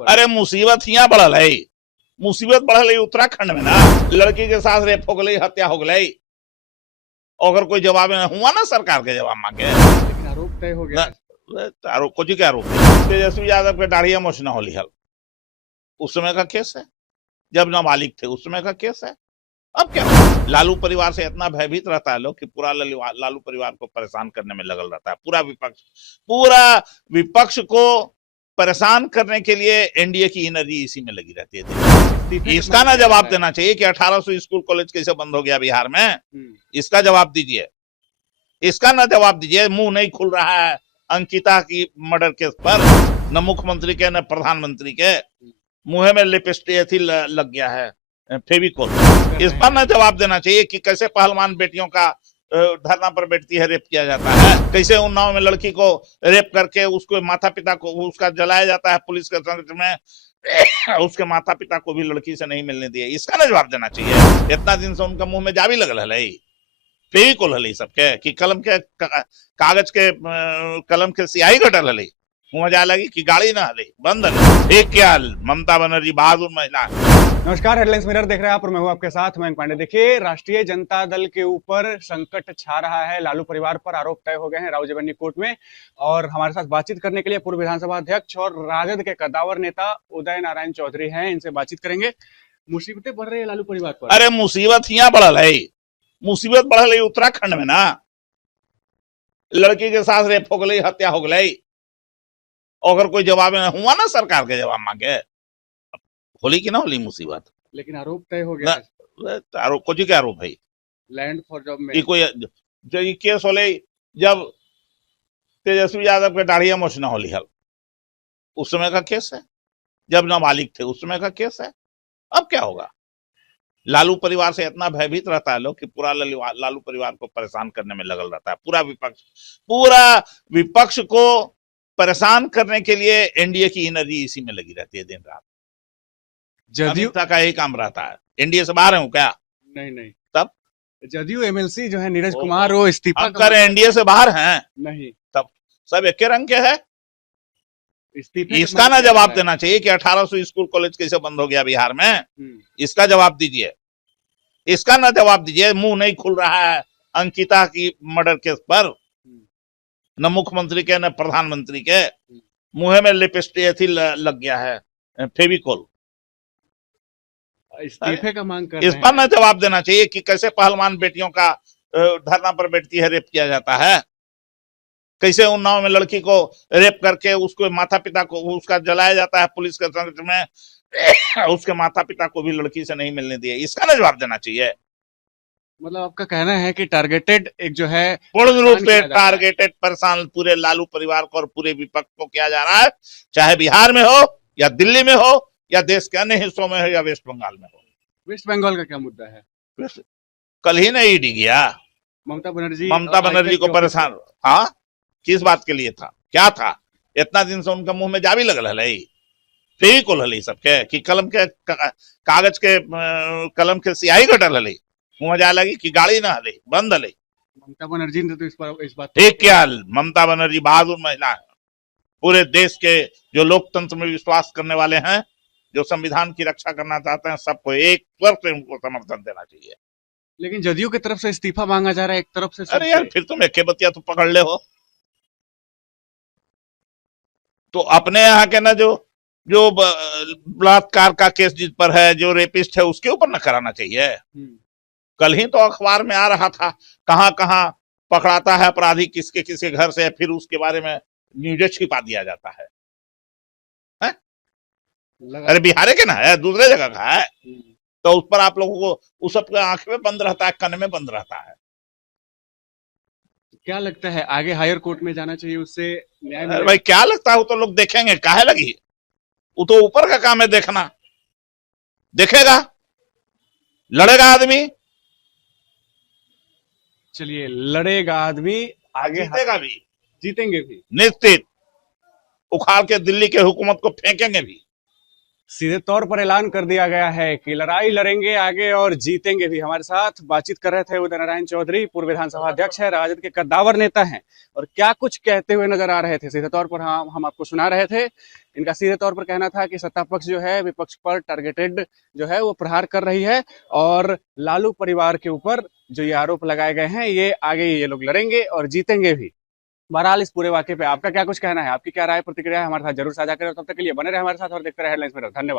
पर? अरे मुसीबत यहाँ बढ़ल है, मुसीबत बढ़ल है उत्तराखंड में ना। लड़की के साथ रेप हो गई, हत्या हो गई, अगर कोई जवाब न हुआ ना, सरकार के जवाब मांगे लेकिन आरोप तय हो गया। आरोप कुछ क्या आरोप? तेजस्वी यादव के दाढ़िया मोछ न होली हल, उस समय का केस है, जब नाबालिग थे उस समय का केस है। अब क्या, लालू परिवार से इतना भयभीत रहता है लोग कि पूरा लालू परिवार को परेशान करने में लगल रहता है। पूरा विपक्ष को परेशान करने के लिए एनडीए की एनर्जी इसी में लगी रहती है। इसका ना जवाब देना चाहिए कि 1800 स्कूल कॉलेज कैसे बंद हो गया बिहार में, इसका जवाब दीजिए। इसका ना जवाब दीजिए। मुंह नहीं खुल रहा है अंकिता की मर्डर केस पर, न मुख्यमंत्री के न प्रधानमंत्री के। मुंह में लिपस्टिक लग गया है, फेविकोल। इस पर ना जवाब देना चाहिए कि कैसे पहलवान बेटियों का धरना पर बैठती है, रेप किया जाता है, कैसे उन्नाव में लड़की को रेप करके उसको माता पिता को उसका जलाया जाता है पुलिस के संकट में, उसके माता पिता को भी लड़की से नहीं मिलने दिए। इसका ना जवाब देना चाहिए। इतना दिन से उनका मुंह में जावी लगल है, फेविकोल हली सबके कि कलम के कागज के कलम के सियाही घटल हली, मुंह जा लगी कि गाड़ी ना हली, बंद हली। एक क्या ममता बनर्जी बहादुर महिला। नमस्कार, हेडलाइंस मिरर देख रहे हैं आप और मैं हूं आपके साथ मयंक पांडे। देखिए, राष्ट्रीय जनता दल के ऊपर संकट छा रहा है। लालू परिवार पर आरोप तय हो गए हैं राउजबंदी कोर्ट में, और हमारे साथ बातचीत करने के लिए पूर्व विधानसभा अध्यक्ष और राजद के कद्दावर नेता उदय नारायण चौधरी हैं। इनसे बातचीत करेंगे। मुसीबतें बढ़ रही है लालू परिवार पर। अरे मुसीबत यहाँ बढ़ल है, मुसीबत बढ़ल है उत्तराखंड में ना। लड़की के साथ रेप हो गई, हत्या हो गई, अगर कोई जवाब न हुआ ना, सरकार के जवाब मांगे, होली की ना होली मुसीबत। लेकिन आरोप तय हो गया। आरोप कुछ क्या आरोप है? लैंड फॉर जॉब में कोई जो ये केस होले, जब तेजस्वी यादव के दाढ़िया मोछ न होली हल, उस समय का केस है, जब नाबालिग थे उस समय का केस है। अब क्या होगा, लालू परिवार से इतना भयभीत रहता है लोग कि पूरा लालू परिवार को परेशान करने में लगल रहता है। पूरा विपक्ष को परेशान करने के लिए एनडीए की एनर्जी इसी में लगी रहती है दिन रात। जदयू का यही काम रहता है। एनडीए से बाहर हूं क्या? नहीं तब जदयू एमएलसी जो है नीरज कुमार, वो इस्तीफा कर एनडीए से बाहर हैं नहीं, तब सब एक रंग के है। इस्तीफे इसका ना जवाब देना चाहिए कि 1800 स्कूल कॉलेज कैसे बंद हो गया बिहार में, इसका जवाब दीजिए। इसका ना जवाब दीजिए। मुंह नहीं खुल रहा है अंकिता की मर्डर केस पर, न मुख्यमंत्री के न प्रधानमंत्री के। मुंह में लिपस्टिक लग गया है, फेविकोल। इस्तीफे का मांग कर इस पर ना जवाब देना चाहिए कि कैसे पहलवान बेटियों का धरना पर बैठती है, रेप किया जाता है, कैसे उन्नाव में लड़की को रेप करके उसको माता पिता को उसका जलाया जाता है पुलिस के संकट में, उसके माता पिता को भी लड़की से नहीं मिलने दिए। इसका ना जवाब देना चाहिए। मतलब आपका कहना है कि टारगेटेड एक जो है पूर्ण रूप से टारगेटेड परेशान पूरे लालू परिवार को और पूरे विपक्ष को किया जा रहा है, चाहे बिहार में हो या दिल्ली में हो या देश के अन्य हिस्सों में हो या वेस्ट बंगाल में हो। वेस्ट बंगाल का क्या मुद्दा है? कल ही नहीं ईडी गया ममता बनर्जी को परेशान। हाँ, किस बात के लिए था, क्या था? इतना दिन से उनका मुंह में जावी लगल है, फेविकोल हली सबके कि कलम के कागज के कलम के सियाही घटल हली, मुंह जा लगी कि गाड़ी ना हली, बंद हली। ममता बनर्जी ने तो इस बात एक क्या ममता बनर्जी बहादुर महिला है। पूरे देश के जो लोकतंत्र में विश्वास करने वाले हैं, जो संविधान की रक्षा करना चाहते हैं, सबको एक स्वर से उनको समर्थन देना चाहिए। लेकिन जदयू की तरफ से इस्तीफा मांगा जा रहा है एक तरफ से। अरे यार, फिर तुम एक बतिया तो पकड़ ले हो। तो अपने यहाँ के ना जो बलात्कार का केस जिस पर है, जो रेपिस्ट है, उसके ऊपर ना कराना चाहिए। कल ही तो अखबार में आ रहा था, कहां कहां पकड़ाता है अपराधी, किसके किसके घर से, फिर उसके बारे में न्यूज छिपा दिया जाता है। अरे बिहार के ना है, दूसरे जगह का है, तो उस पर आप लोगों को उस सबके आंख में बंद रहता है, कान में बंद रहता है। क्या लगता है आगे हायर कोर्ट में जाना चाहिए, उससे न्याय मिलेगा? भाई क्या लगता है, वो तो लोग देखेंगे, काहे लगी, वो तो ऊपर का काम है देखना। देखेगा, लड़ेगा आदमी। चलिए, लड़ेगा आदमी, आगे जीतेगा भी, जीतेंगे भी निश्चित। उखाड़ के दिल्ली के हुकूमत को फेंकेंगे भी, सीधे तौर पर ऐलान कर दिया गया है कि लड़ाई लड़ेंगे आगे और जीतेंगे भी। हमारे साथ बातचीत कर रहे थे उदय नारायण चौधरी, पूर्व विधानसभा अध्यक्ष है, राजद के कद्दावर नेता हैं, और क्या कुछ कहते हुए नजर आ रहे थे। सीधे तौर पर हम आपको सुना रहे थे। इनका सीधे तौर पर कहना था कि सत्ता पक्ष जो है विपक्ष पर टारगेटेड जो है वो प्रहार कर रही है, और लालू परिवार के ऊपर जो ये आरोप लगाए गए हैं ये आगे ये लोग लड़ेंगे और जीतेंगे भी। बहरहाल इस पूरे वाक्य पे आपका क्या कुछ कहना है, आपकी क्या राय प्रतिक्रिया है, हमारे साथ जरूर साझा करें। तब तक के लिए बने रहे हमारे साथ और देखते रहे हेडलाइंस में। धन्यवाद।